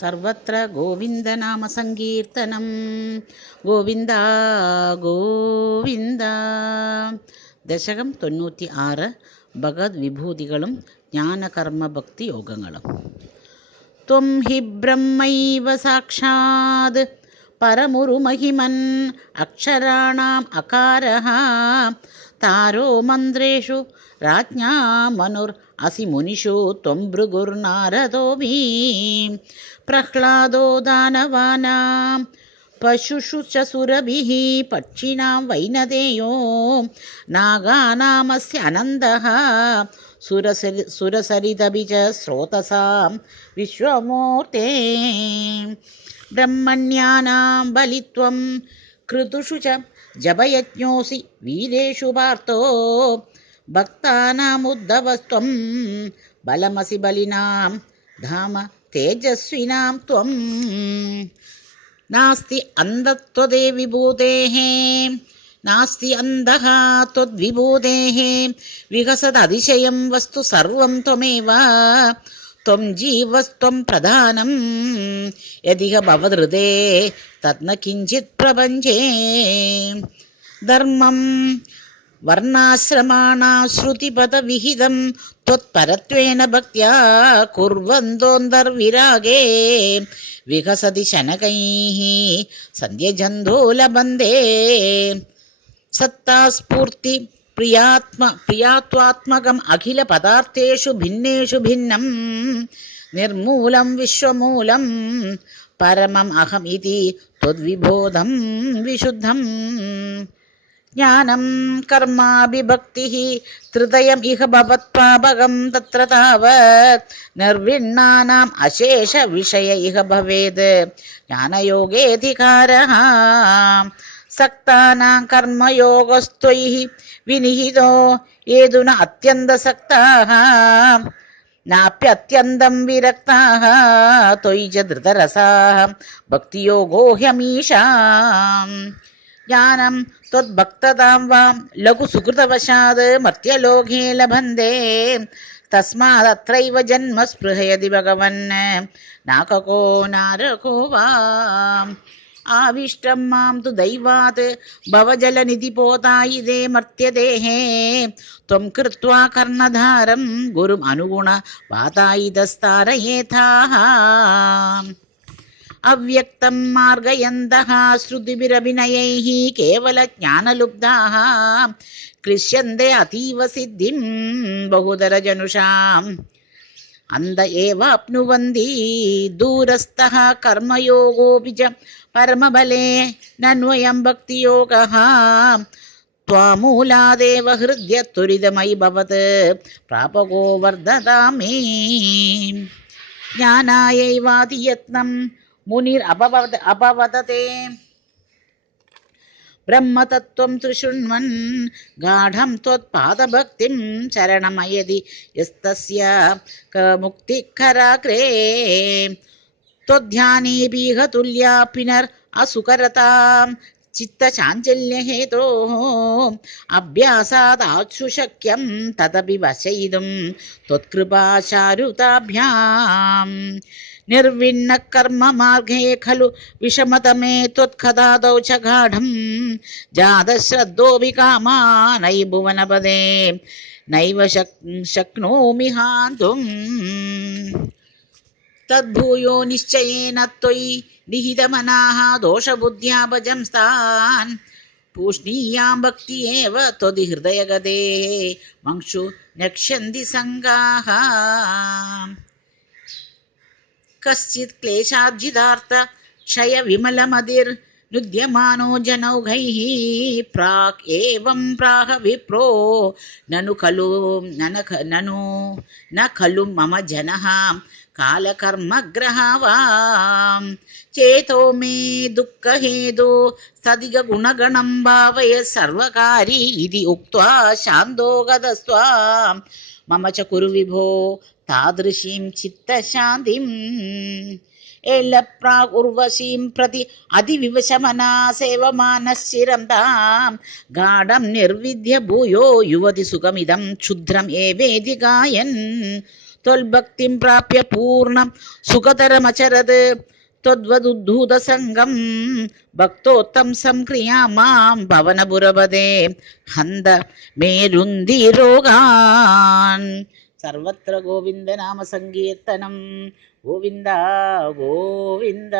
സർവത്ര ഗോവിന്ദനാമസങ്കീർത്തനം. ഗോവിന്ദ ഗോവിന്ദ. ദശകം 96. ഭഗവത് വിഭൂതികളും ജ്ഞാനകർമ്മഭക്തി യോഗങ്ങളും. ത്വം ഹി ബ്രഹ്മൈവ സാക്ഷാത് പരമുരുമഹിമൻ അക്ഷരാണാം അകാരഃ താരോ മന്ത്രേഷു രാജ്ഞാ മനുർ അസി മുനിഷു ത്വം ഭൃഗുർനാരദോ വി പ്രഹ്ലാദോ ദാനവാനാം പശുഷു ച സുരഭിഃ പക്ഷിണാം വൈനതേയോ നാഗാനാമസ്യ അനന്തഃ സുരസരിതഭി ച സ്രോതസാം വിശ്വമൂർത്തേ ബ്രഹ്മണ്യാനാം ബലിത്വം ക്രതുഷു ച ജപയജ്ഞോസി വീരേഷു പാർത്ഥോ ഭക്താനാമുദ്ധവസ്ത്വം ബലമസി ബലിനാം ധാമ തേജസ്വിനാം ത്വം നാസ്തി അന്ധത്വദേ വിഭൂതേഃ നാസ്തി അന്ധഃ ത്വദ്വിഭൂതേഃ വികസദതിശയം വസ്തു സർവം ത്വമേവ ത്വം ജീവസ്ത്വം പ്രധാനം യദിഹ ഭവദൃതേ തത്ന കിഞ്ചിത് പ്രപഞ്ചേ ധർമ്മം വർണ്ണാശ്രമാണാം ശ്രുതിപദവിഹിതം ത്വത്പരത്വേന ഭക്ത്യാ കുർവന്തോന്തർവിരാഗേ വികസതി ശനകൈഃ സന്ധ്യജന്തോ ലഭന്തേ സത്താസ്ഫൂർത്തി പ്രിയാത്വാത്മകം അഖില പദാർത്ഥേഷു ഭിന്നേഷു ഭിന്നം നിർമൂലം വിശ്വമൂലം പരമം അഹം ഇതി ത്വദ്വിബോധം വിശുദ്ധം ജ്ഞാനം കർമാഭിഭക്തിഃ ത്രിതയം ഇഹ ഭവത്പാപകം തത്ര താവത് നിർവിണ്ണാനാം അശേഷ വിഷയ ഇഹ ഭവേത് ജ്ഞാനയോഗേധികാരഃ സക്താനാം കർമ്മയോഗസ്ത്വൈഃ വിനിഹിതോ യേതുന അത്യന്തസക്താഃ നാപ്യത്യന്തം വിരക്താഃ ത്വയി ച ധൃതരസാഃ ഭക്തിയോഗോ ഹ്യമീഷാം ജ്ഞാനം ത്വദ്ഭക്തതാം വാം ലഘുസുകൃതവശാത് മർത്യലോകേ ലഭന്തേ തസ്മാദത്രൈവ ജന്മ സ്പൃഹയതി ഭഗവൻ നാകകോ നാരകോ വാ ആവിഷ്ടം മാം തു ദൈവാത് ഭവജലനിധി പോതായിതേ മർത്യദേഹേ ത്വം കൃത്വാ കർണധാരം ഗുരും അനുഗുണ വാതായിതസ്താരയേഥാഃ അവ്യക്തം മാർഗയന്തഃ ശ്രുതിഭിരഭിനയൈഃ കേവലജ്ഞാനലുബ്ധാഃ ക്ലിശ്യന്തെ അതീവ സിദ്ധിം ബഹുതരജനുഷാം അന്ത ഏവാപ്നുവന്തി ദൂരസ്ഥഃ കർമ്മയോഗോപി ച പരമബലേ നന്വയം ഭക്തിയോഗഃ ത്വമൂലാദേവ ഹൃദ്യ ത്വരിതമയി ഭവത് പ്രാപകോ വർദ്ധതാമേ ജ്ഞാനായൈവാതിയത്നം മുനിർ അപവദതേ ബ്രഹ്മതത്വം ത്രിശൃണ്വൻ ഗാഢം ത്വത്പാദഭക്തിം ചരണമയതി യസ്തസ്യ മുക്തിക്കരാഗ്രേ ത്വധ്യാനേപീഹ തുല്യാ പിനർ അസുകരതാം ചിത്തചാഞ്ചല്യഹേതോഃ അഭ്യാസാദാത്സു ശക്യം തദപി വശയിതും ത്വത്കൃപാചാരുതാഭ്യാം നിർവിണ്ണ കർമ്മമാർഗേ ഖലു വിഷമതമേ ത്വത്കഥാദൗ ച ഗാഢം ജാതശ്രദ്ധോപി കാമാനൈ ഭുവനപദേ നൈവ ശക്നോമി ഹാന്തും തദ്ഭൂയോ നിശ്ചയേന ത്വയി നിഹിതമനാഃ ദോഷബുദ്ധ്യാ ഭജംസ്താൻ പൂഷ്ണീയാം ഭക്തിയേവ ത്വദി ഹൃദയഗതേ മംക്ഷു നക്ഷ്യന്തി സംഗാഃ കശ്ചിത് ക്ലേശാർജിതാർത്ഥ ക്ഷയ വിമലമതിർ നുദ്യമാനോ ജനൗഘൈഃ പ്രാക് ഏവം പ്രാഹ വിപ്രോ നനു ന ഖലു മമ ജനഃ കാലകർമ്മഗ്രഹാവാം ചേതോ മേ ദുഃഖഹേതോ സദിഗ ഗുണഗണം ഭാവയ സർവകാരി ഇതി ഉക്ത്വാ ശാന്തോ ഗതസ്ത്വാം മമ ച കുരു വിഭോ താദൃശീം ചിത്തശാന്തിം ഏലപ്രാഗ് ഉർവശീം പ്രതി അതിവിവശമനാ സേവമാനശ്ചിരം താം ഗാഢം നിർവിദ്യ ഭൂയോ യുവതി സുഖമിദം ക്ഷുദ്രം ഏവേതി ഗായൻ ത്വൽഭക്തിം പ്രാപ്യ പൂർണ്ണം സുഖതരമചരത് ത്വദ്വദുദ്ധൂതസംഗം ഭക്തോത്തംസം ക്രിയാമാം ഭവനപുരപദേ ഹന്ത മേരുന്തി രോഗാൻ. സർവത്ര ഗോവിന്ദനാമ സങ്കീർത്തനം. ഗോവിന്ദ ഗോവിന്ദ.